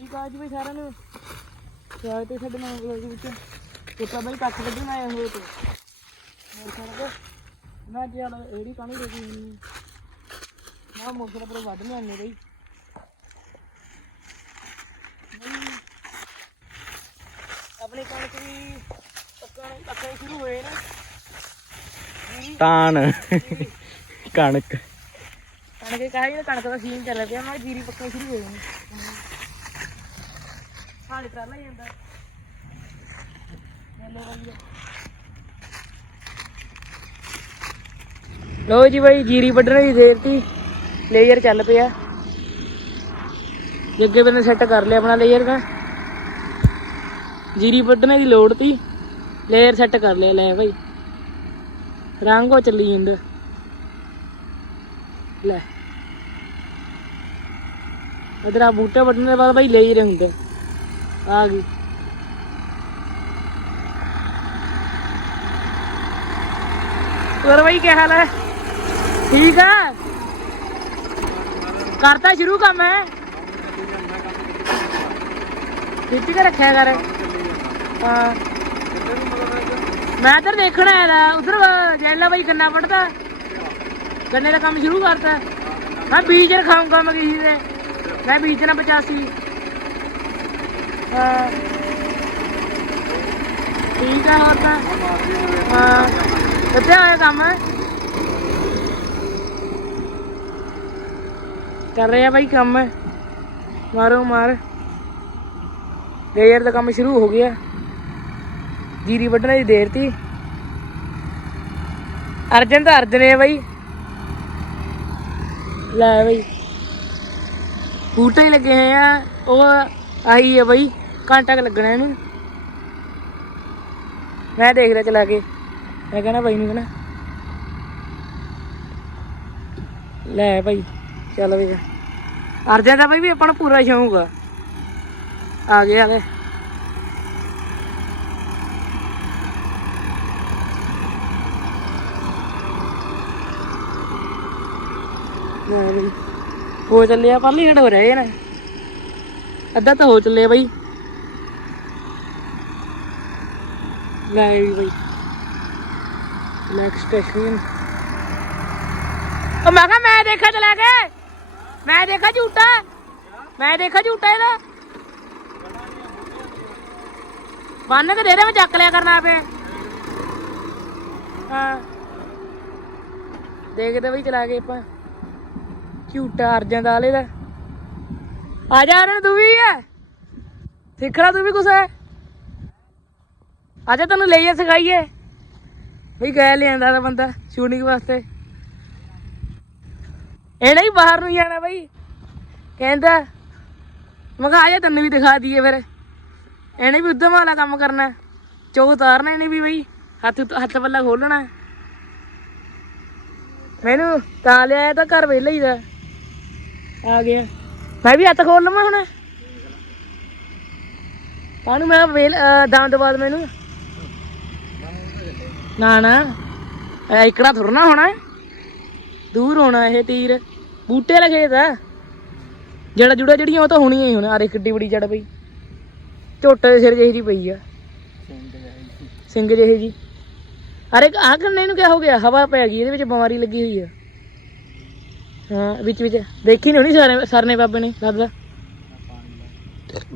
ਠੀਕ ਆ ਜੀ ਬਈ ਸਾਰਿਆਂ ਨੂੰ। ਸਵਾਗਤ ਹੈ ਸਾਡੇ ਵਲੌਗ ਵਿੱਚ। ਤੇ ਤਾਂ ਬਈ ਕੱਖ ਕੱਢਣ ਆਏ ਹੋਏ ਤੇ। ਹੋਰ ਸਾਰਾ ਕੁਛ? ਮੈਂ ਚੱਲ ਇਹੜੀ ਕਾਹਨੂੰ ਦੇ ਗਈ ਹੁਣ ਮੈਂ ਮੋਟਰ ਪਰ ਵੱਢ ਲਿਆਨੇ ਬਈ। ਬਈ, ਆਪਣੀ ਕਣਕ ਵੀ ਪੱਕਣ ਪੱਕਣੇ ਸ਼ੁਰੂ ਹੋਏ ਨੇ। ਤਾਨ ਕਣਕ। ਕਣਕ ਕਹਾਂ ਕਣਕ ਦਾ ਸੀਜ਼ਨ ਚੱਲ ਪਿਆ। ਮੈਂ ਜੀਰੀ ਪੱਕਣੇ ਸ਼ੁਰੂ ਹੋਏ ਨੇ। ਹਾਲੇ ਕਰ ਲਈ ਜਾਂਦਾ ਲੋ ਜੀ ਬਾਈ, ਜੀਰੀ ਵੱਢਣ ਦੀ ਦੇਰ ਤੀ। ਲੇਜ਼ਰ ਚੱਲ ਪਿਆ। ਜੱਗੇ ਬੰਦੇ ਸੈੱਟ ਕਰ ਲਿਆ ਆਪਣਾ ਲੇਅਰ ਦਾ ਜੀਰੀ ਵੱਢਣੇ ਦੀ ਲੋੜ ਤੀ। ਲੇਅਰ ਸੈੱਟ ਕਰ ਲਿਆ ਲੈ ਬਾਈ। ਰੰਗ ਰੰਗੋ ਚੱਲੀ ਜਾਂਦਾ। ਲੈ। ਇਧਰ ਆ ਬੂਟੇ ਵੱਢਣ ਦੇ ਬਾਅਦ ਬਾਈ ਲੇਜ਼ਰ ਹੁੰਦਾ। ਆ ਗਈ। ਹੋਰ ਬਾਈ ਕੀ ਹਾਲ ਹੈ? ਠੀਕ ਆ? ਕਰਤਾ ਸ਼ੁਰੂ ਕੰਮ ਹੈ? ਖਿੱਚ ਕੇ ਰੱਖਿਆ ਕਰ। ਹਾਂ। ਮੈਂ ਤਾਂ ਦੇਖਣ ਆਇਆ ਉਧਰ ਜੈਲਾ ਬਾਈ ਗੰਨਾ ਵੱਢਦਾ। ਗੰਨੇ ਦਾ ਕੰਮ ਸ਼ੁਰੂ ਕਰਤਾ। ਮੈਂ ਬੀਜ ਰਖਾਉਂਗਾ ਮੈਂ ਦੇ। ਮੈਂ ਬੀਜਣਾ 85 ਹਾਂ ਠੀਕ ਆ ਹੋਰ ਤਾਂ? ਹਾਂ ਕਿੱਥੇ ਆਇਆ ਕੰਮ? ਕਰ ਰਿਹਾ ਬਾਈ ਕੰਮ। ਮਾਰੋ, ਮਾਰ। ਗੇਅਰ ਦਾ ਕੰਮ ਸ਼ੁਰੂ ਹੋ ਗਿਆ। ਜੀਰੀ ਵੱਢਣ ਦੀ ਦੇਰ ਤੀ। ਅਰਜਨ ਤਾਂ ਅਰਜਨ ਹੈ ਬਾਈ। ਲੈ ਬਾਈ। ਬੂਟੇ ਹੀ ਲੱਗੇ ਹੋਏ ਆ, ਉਹ ਆਈ ਹੈ ਬਾਈ। ਘੰਟਾ ਕੁ ਲੱਗਣਾ ਇਹਨੂੰ। ਮੈਂ ਦੇਖ ਰਿਹਾ ਚਲਾ ਕੇ। ਮੈਂ ਕਹਿੰਦਾ ਬਾਈ ਨੂੰ ਕਹਿੰਦਾ ਲੈ ਭਾਈ ਚੱਲ ਵੀ। ਅਰਜਨ ਦਾ ਭਾਈ ਵੀ ਆਪਾਂ ਨੂੰ ਪੂਰਾ ਸ਼ੌਂਕ ਆ। ਆ ਗਿਆ ਲੈ ਹੋ ਚੱਲਿਆ ਪਰਲੀ ਹਟ ਹੋ ਰਿਹਾ ਨਾ। ਅੱਧਾ ਤਾਂ ਹੋ ਚੱਲਿਆ ਬਾਈ। ਲੈ ਵੀ ਨੈਕਸਟ ਸਟੇਸ਼ਨ ਉਹ ਮੈਂ ਕਿਹਾ, ਮੈਂ ਦੇਖਾ ਚਲਾ ਕੇ। ਮੈਂ ਦੇਖਾ ਝੂਟਾ। ਮੈਂ ਦੇਖਾ ਝੂਟਾ ਇਹਦਾ। ਬੰਨ ਕੇ ਦੇ ਦੇ, ਮੈਂ ਚੱਕ ਲਿਆ ਕਰਨਾ ਆਪੇ। ਹਾਂ। ਦੇਖਦੇ ਬਈ ਚਲਾ ਕੇ ਆਪਾਂ। ਝੂਟਾ ਅਰਜਨ ਦਾ ਵਾਲੇ ਦਾ। ਆ ਜਾ ਅਰਨ ਤੂੰ ਵੀ ਹੈ ਸਿੱਖਣਾ ਤੂੰ ਵੀ ਕੁਛ। ਹੈ ਆ ਤੈਨੂੰ ਲੈ ਲੇਜ਼ਰ ਸਿਖਾਈਏ। ਬਈ ਗਏ ਲਿਆਂਦਾ ਦਾ ਬੰਦਾ ਸ਼ੂਟਿੰਗ ਵਾਸਤੇ। ਇਹਨੇ ਹੀ ਬਾਹਰ ਨੂੰ ਜਾਣਾ ਬਈ। ਕਹਿੰਦਾ, ਮੈਂ ਕਿਹਾ ਆ ਤੈਨੂੰ ਵੀ ਦਿਖਾ ਦਈਏ ਫਿਰ। ਇਹਨੇ ਵੀ ਉਦਮ ਵਾਲਾ ਕੰਮ ਕਰਨਾ। ਚੋ ਉਤਾਰਨਾ ਇਹਨੇ ਵੀ ਬਈ। ਹੱਥ ਹੱਥ ਪੱਲਾ ਖੋਲਣਾ। ਮੈਨੂੰ ਤਾਂ ਲਿਆਇਆ ਤਾਂ ਘਰ ਵੇਲੇ ਹੀ ਦਾ। ਆ ਗਿਆ। ਮੈਂ ਵੀ ਹੱਥ ਖੋਲ ਲਵਾਂ ਹੁਣ। ਕਾਹਨੂੰ ਮੈਂ ਵੇਲ ਦਮ ਤੋਂ ਬਾਅਦ ਮੈਨੂੰ? ਨਾ ਨਾ ਇਕੜਾ ਥੁਰਨਾ ਹੋਣਾ। ਦੂਰ ਹੋਣਾ ਇਹ ਤੀਰ। ਬੂਟੇ ਵਾਲਾ ਖੇਤ ਜੜਾ ਜੁੜਾ ਜਿਹੜੀਆਂ ਉਹ ਤਾਂ ਹੋਣੀਆਂ ਹੀ ਹੁਣ ਆਰੇ ਕਿੱਡੀ ਬੜੀ ਜੜ ਪਈ। ਝੋਟੇ ਦੇ ਸਿਰ ਜਿਹੀ ਦੀ ਪਈ ਆ। ਸਿੰਘ ਜਿਹੇ ਜੀ ਅਰੇ ਆਹ ਗੰਨੇ ਨੂੰ ਕਿਆ ਹੋ ਗਿਆ? ਹਵਾ ਪੈ ਗਈ, ਇਹਦੇ ਵਿੱਚ ਬਿਮਾਰੀ ਲੱਗੀ ਹੋਈ ਆ। ਹਾਂ, ਵਿੱਚ ਵਿੱਚ। ਦੇਖੀ ਨਹੀਂ ਹੋਣੀ ਸਾਰੇ ਸਰਨੇ ਬਾਬੇ ਨੇ? ਲੱਗਦਾ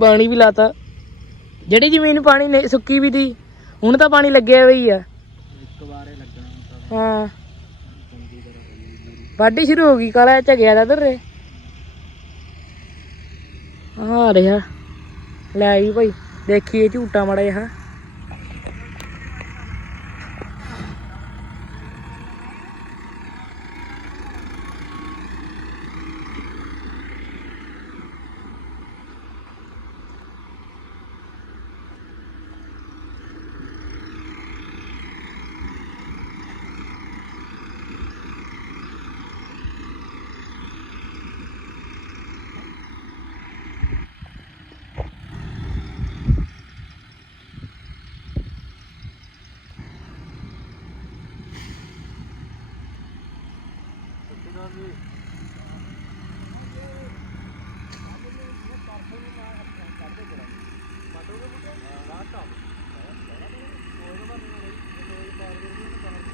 ਪਾਣੀ ਵੀ ਲਾਤਾ। ਜਿਹੜੀ ਜ਼ਮੀਨ ਪਾਣੀ ਸੁੱਕੀ ਵੀ ਦੀ, ਹੁਣ ਤਾਂ ਪਾਣੀ ਲੱਗਿਆ ਹੋਈ ਆ। ਹਾਂ। ਵਾਢੀ ਸ਼ੁਰੂ ਹੋ ਗਈ, ਕਾਲਾ ਝਗਿਆ ਦਾ ਰੇ ਆ ਰਿਹਾ। ਲੈ ਵੀ ਭਾਈ, ਦੇਖੀਏ ਝੂਟਾ ਮੜਾ ਜਿਹਾ। ਇਹ Thank you.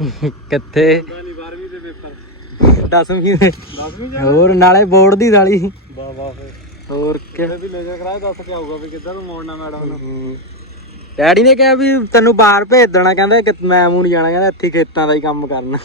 ਕਿੱਥੇ? 12ਵੀਂ ਦੇ। ਪੇਪਰ 10ਵੀਂ ਦੇ 10ਵੀਂ ਹੋਰ ਨਾਲੇ ਬੋਰਡ ਦੀ ਨਾਲੀ। ਵਾਹ ਵਾਹ ਫੇ ਹੋਰ ਕੀ ਵੀ ਲੇਜ਼ਰ ਕਰਾਇਆ ਦੱਸ ਕੇ ਆਊਗਾ ਵੀ ਕਿੱਦਾਂ ਨੂੰ ਮੋੜਨਾ ਮੈਡਮ ਨੂੰ ਡੈਡੀ ਨੇ ਕਿਹਾ ਵੀ ਤੈਨੂੰ ਬਾਹਰ ਭੇਜ ਦੇਣਾ, ਕਹਿੰਦਾ ਕਿ ਮੈਂ ਮੂੰਹ ਨਹੀਂ ਜਾਣਾ, ਕਹਿੰਦਾ ਇੱਥੇ ਹੀ ਖੇਤਾਂ ਦਾ ਹੀ ਕੰਮ ਕਰਨਾ।